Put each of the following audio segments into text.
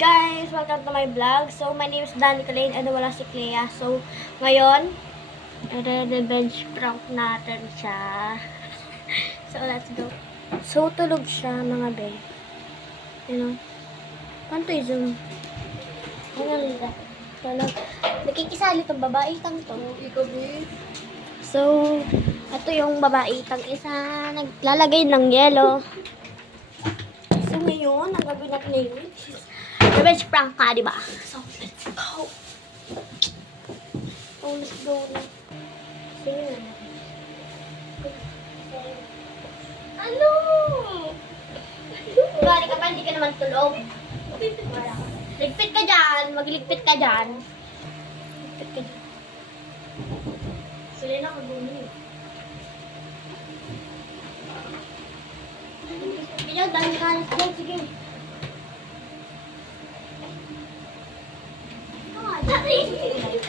Guys, welcome to my vlog. So, my name is Danica Lane and wala si Clea. So, ngayon, i-revenge prank natin siya. So, let's go. So, tulog siya, mga be. You know? Panto i-zoom. Ano nila? Tulog. Nakikisali itong babaitang to. Ikaw, babe. So, ito yung babaitang isa. Naglalagay ng yelo. So, ngayon, ang gagawin natin ngayon is revenge prank ka, diba? So, let's go. Oh, let's go na. Sige na. Ano? Bali ka pa, hindi ka naman tulog. Ligpit ka dyan. Magligpit ka dyan. Ligpit ka dyan. Sila na kaguni. Sige, dahil ka dyan. Sige.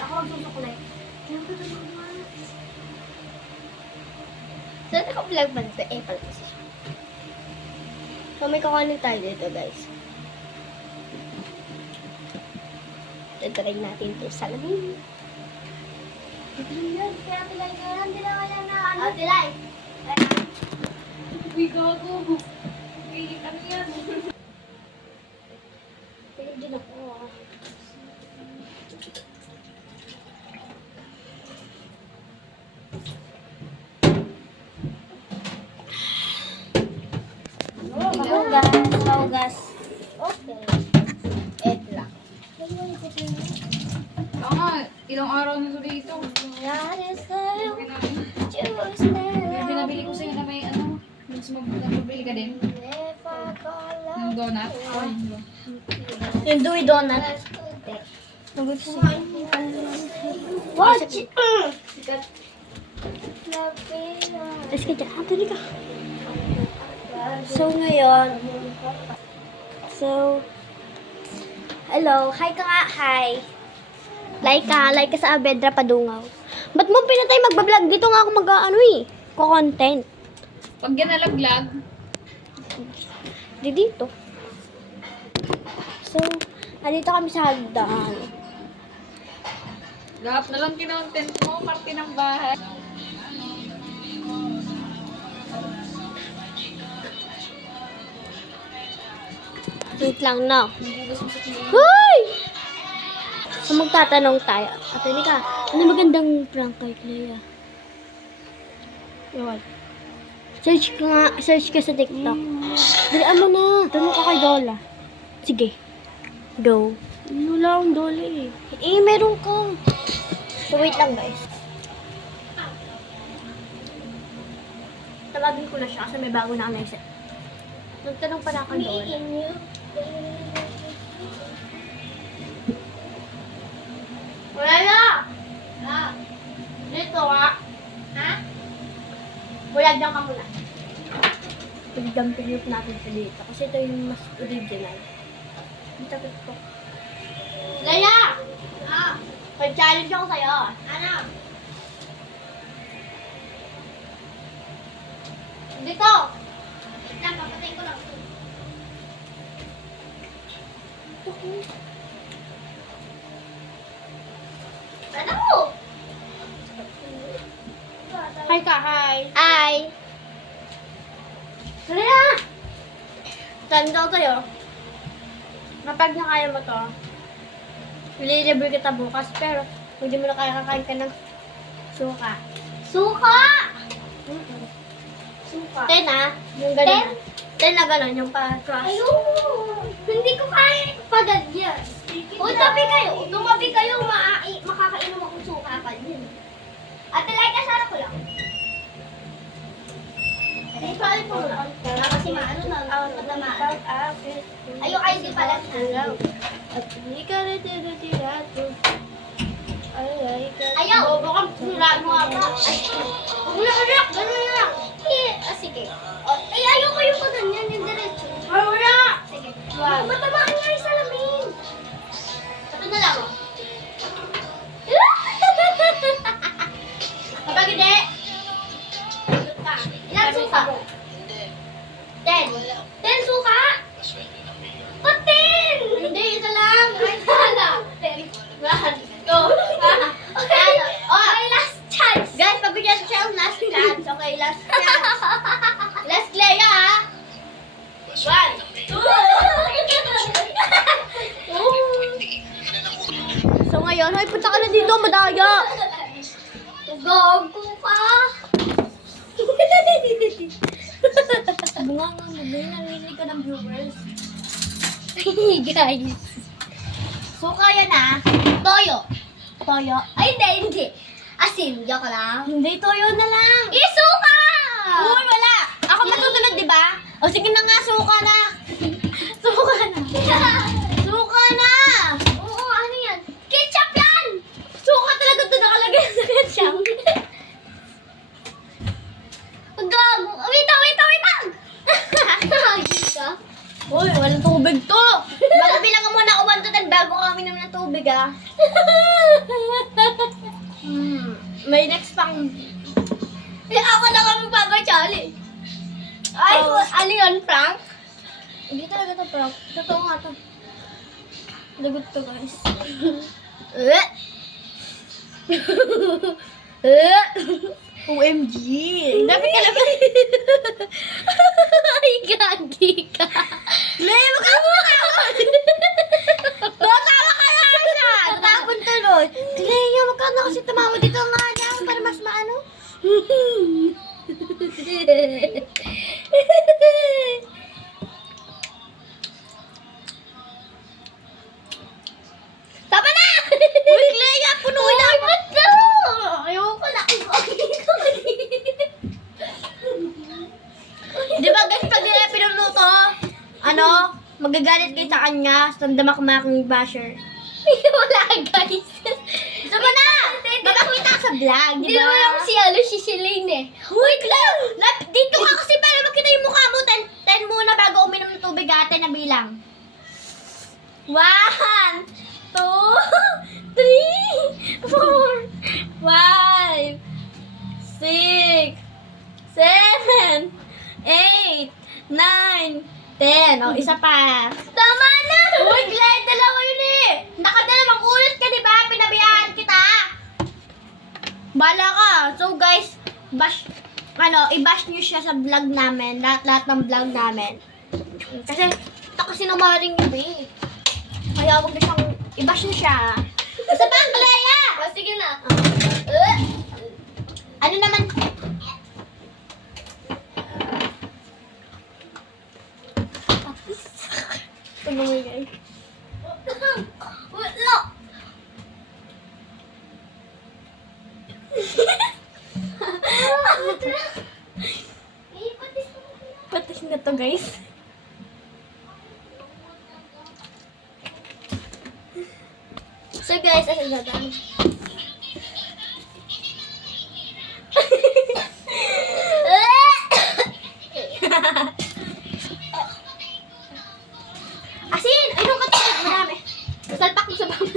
Ako ang susukulay. Saan ako vlog ba nito? Pala kasi siya. So, may kukunin tayo dito, guys. Try natin ito sa salamin. Yan, kaya tilay ka yan. Tilay na ano. Tilay. Uy, gago. Uy, ano yan? Tilay din ako. Hugas. Okay. Et lang. Oo nga, ilang araw na ito dito. Okay na. May binabili ko sa'yo na may ano, mas magbili ka din. Ng donut. Oh, yun. Yung Dewey Donut. Watch! Let's get dyan. Tuloy ka. So, ngayon. Hello. Hi ka nga. Hi. Like ka sa Abedra Padungaw. Ba't mo pinatay magbablog? Dito nga ako mag-ano ko-content. Pag yan nalaglag, Di dito. So, andito kami sa hagdan. lahat na lang kinontent mo, parte ng bahay. Wait lang na. Hoy! So, magtatanong tayo. Ate, ka, ano magandang prank kay Clea? Yun. Search ka sa TikTok. Dalian mo na. Tanong ka kay Dola. Sige. Go. Wala akong Dola eh. Meron ka. So, wait lang guys. Tawagin ko na siya kasi may bago na ako naisip. Nagtanong pa na ako Dola. Wala na! Dito ha? Ha? Wala dyan ka muna. Pagdampinip natin sa dito. Kasi ito yung mas original. Dito ko. Lala! Pag-challenge ako sa'yo. Ano? Dito! Wait lang, papatayin ko lang. Ano? Hi ka, hi. Hi. Dali na! Tanda ko tayo. Kapag nakaya mo to, i-deliver kita bukas, pero kung di mo na kaya kakain ka ng suka. Suka! Suka. 10 yung ganun. 10 na ganun, yung pa-crush. Ayun! Hindi ko kaya pag-ganyan. Uy, tabi kayo. Tumabi kayo, makakainom akong suka pa din. Ate, like, asara ko lang. Ay, sorry po na. Kasi maano na, patamaan. Ayaw, ay, di pala na. Ayaw! Baka siraan mo nga pa. Ay, huwag mo na kanak, gano'n na lang. Sige. Ay, ayaw kayo pa ganyan, yung diretso. Ay, wala! Sige. Matamaan nga yung salamin. Ito na lang. Kapag hindi, ilang suka? 10. 10 suka? Ba't 10? Hindi, isa yan. Hoy, punta ka na dito, madaya. Gago ka. Bunga nga, narinig ka ng viewers. Guys. Suka yan ah. Toyo. Toyo? Ay, hindi. Asin, joke lang. Hindi, toyo na lang. Suka! Uy, wala. Ako matutunod, di ba? O sige na nga, suka na. Suka na. Suka na. Oo, ano yan? Ketchup yan! Suka talaga ito nakalagay sa ketchup. Gago. Wait lang. Hagin ka? Uy, walang tubig to. Baka bilangan mo na ako 1 to 10 bago kami naman ng tubig ah. May next pang... ako na kami babachali. Ay, ano yun, prank? Hindi talaga to prank. Totoo nga to. Lagot to, guys. OMG. Dapat ka naman. Ay, gagi ka. Lay, makabuka ako. Tatawa ka lang siya. Tatapon tuloy. Clea, magkano kasi tumawa dito nga niya para mas maano? Tama na! Uy, Clea, punuin na! Ayoko na. Di ba guys, pag pinuluto, magagalit kayo sa kanya, sandamak-making basher. Wala guys. Sama na! Magkakita ka sa vlog, di ba? Hindi naman ako si Shalane eh. Wait lang! Dito ka kasi para makita yung mukha mo. 10 muna bago uminom ng tubig ate na bilang. 1, 2, 3, 4, 5, 6, 7, 8, 9, 10. O, isa pa. Tama na! Uy, Glenn, dalawa yun eh. Nakadalawang ulit ka, di ba? Pinabayaan kita. Bala ka. So, guys, i-bash nyo siya sa vlog namin. Lahat ng vlog namin. Kasi, ito kasi namaring yun eh. Kaya huwag na siyang, i-bash nyo siya. Isa pa ang Clea! O, sige na. Ano naman? Tumungay guys. Wala! Patis na to guys. So guys, asa na dami. Asin! Ayun ka to! Marami. Salpak mo sa bawang.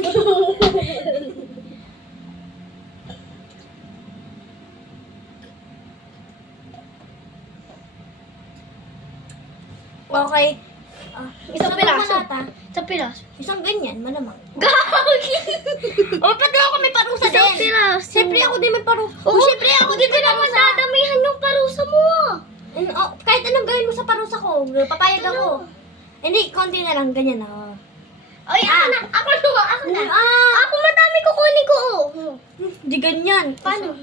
Okay. Isang piraso. Isang piraso. Isang ganyan, malamang. Gagi! O, pati ako may parusa din. Isang piraso. Siyempre ako din may parusa. O, siyempre ako din may parusa. Dadamihan yung parusa mo. Kahit anong gawin mo sa parusa ko, papayag ako. Hindi, konti na lang, ganyan na. Oy, ako na. Ako madami kukunin ko. Di ganyan. Paano?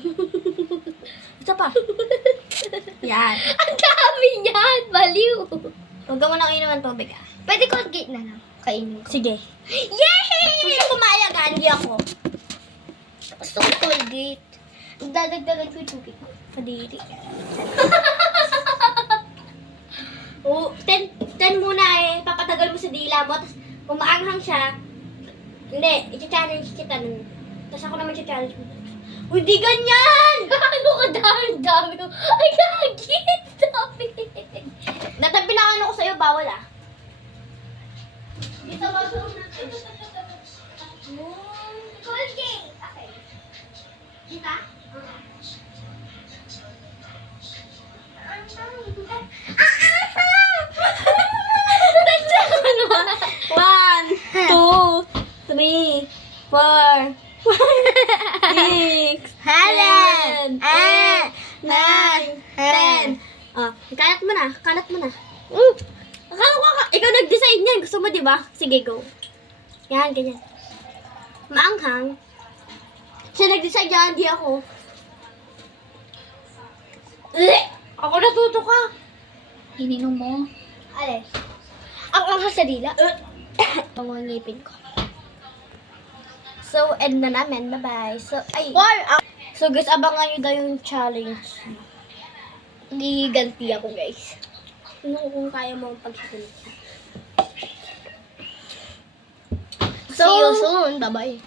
Isa pa. Yan. Ang dami niyan, baliw. Huwag mo nang inuman tubig ah. Pwede Colgate na lang. Kainin ko. Sige. Yay! Gusto pumayag ah, hindi ako. Gusto ko Colgate. Dadagdagan ko yung tubig ko. Kadiri. Oh, 10 muna eh. Papatagal mo sa dila mo. Tapos umaanghang siya. Hindi, i-challenge kita nun. Tapos ako naman i-challenge mo. Uy, di ganyan! Ano ka dami ko? Ay, gagi! Dami! Natabi na ano ko sa'yo, bawal ah. Dito ba ito? Colgate! Okay. Kita? Okay. One, 2, 3, 4, 6, 7, 8, 9, 10. Kalat mo na. Akala ko, ikaw nag-design yan. Gusto mo, di ba? Sige, go. Yan, ganyan. Maanghang. Siya nag-decide yan, hindi ako. Ako natuto ka. Ininom mo. Alay. Ang anghang sa dila. Pangungipin ko. So, end na namin. Bye-bye. So, ay. So, guys, abangan nyo daw yung challenge. Giganti ako, guys. Kung kaya mo pagsisunod. So, see you soon. Bye-bye.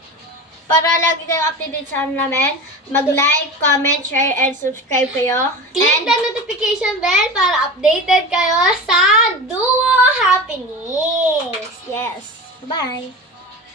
Para lagi kayong updated sa amin namin, mag-like, comment, share, and subscribe kayo. Click the notification bell para updated kayo sa Duo Happenings. Yes. Bye.